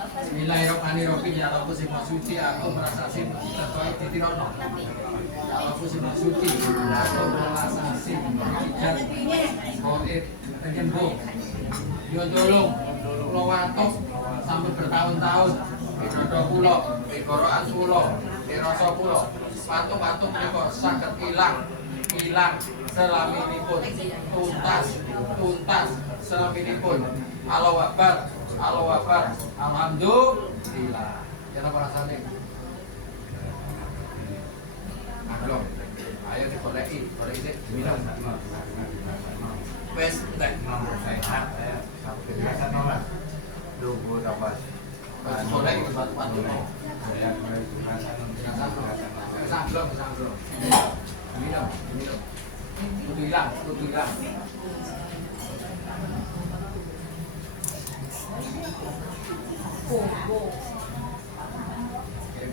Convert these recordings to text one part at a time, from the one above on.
Bismillahirrahmanirrahim. Ya Allah sing suci aku merasa sing terkait ditirono. Ya Allah sing suci aku merasa sing hijab goib penyembuh. Yo tolong kula watuk sampai bertahun-tahun dodo kula, gorokan kula, rasa kula, patung-patung menika saged ilang selaminipun tuntas selaminipun. Allahu Akbar, alhamdulillah. Ya napa rasane? Belum. Ayo digoleki sik. Wes nek nomor sehat ya. Sampai biasa nomor. Lugu apa? Goleki tempat-tempat dulu. Ya, samblong. Minum. Kudu hilang.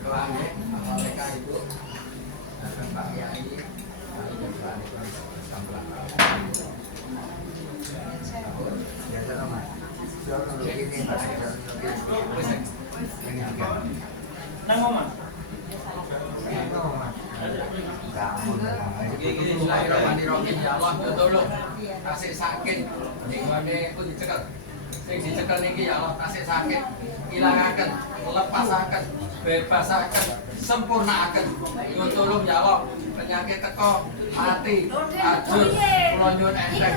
Kelang ya, mereka itu datang Pak Kiai, lalu dan sampelan. Biasa nama. Nang Mas. Bismillahirrahmanirrahim. Ya Allah, tolong kasih sakit nggone ku dicekel. Sing dicekel niki ya Allah kasih sakit, ilangaken, lepasaken, bebasaken, sempurnaaken. Nyuwun tulung ya Allah, penyakit teko mati, ajur, kula nyuwun enteng,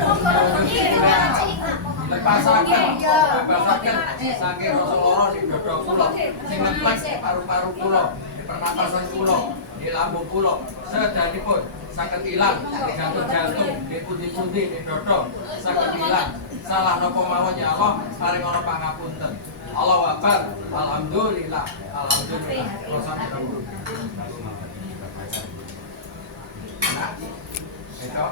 lepasaken, bebasaken saking rasa lara di dada kula, sing ngeplek paru-paru kula, di pernapasan kula, di lambung kula, sedanipun saged ilang, di jantung, di pundi-pundi, di dada saged ilang. Salah napa mawon ya Allah, paring ana pangapunten. Allahu Akbar, alhamdulillah. Nah, itu.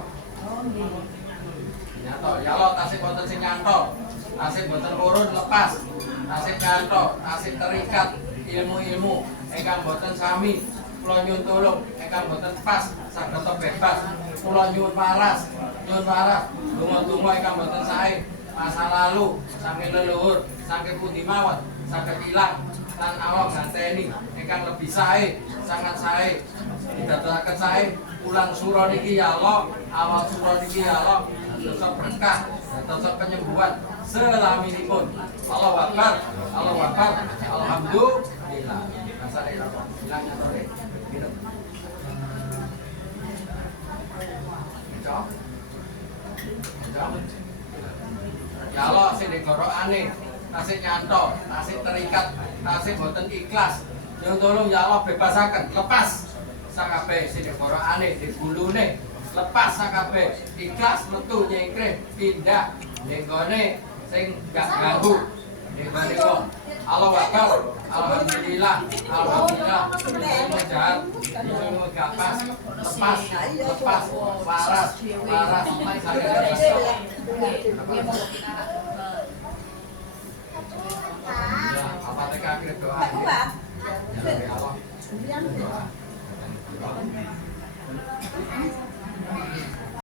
Nyanto, ya Allah tasih boten sing nyanto, tasih boten urun lepas, tasih nyanto, tasih terikat ilmu-ilmu ingkang boten sami. Kula nyuwun tulung ingkang boten pas saged bebas. Kula nyuwun waras, donga-donga ingkang boten sae. Masa lalu saking leluhur, saking pundi mawon saged ilang lan Allah ganteni ingkang lebih sae, sangat sae. Didadekaken sae ulang surah niki ya Allah, awal surah niki ya Allah, dosa berkah, dosa penyembuhan selaminipun. Allahu Akbar, alhamdulillah. Masane ilang sore. Ya Allah sing digorokane, tasih nyanto, tasih terikat, tasih boten ikhlas. Yang tolong ya Allah bebasaken, lepas sakabeh sing digorokane, digulune, lepas sakabeh, ikhlas metu nyengkre, pindah ning gone sing gak ganggu. Ning gone kok. Allahu Akbar, alhamdulillah. Ini jahat, ini gak pas, lepas, waras, sakit.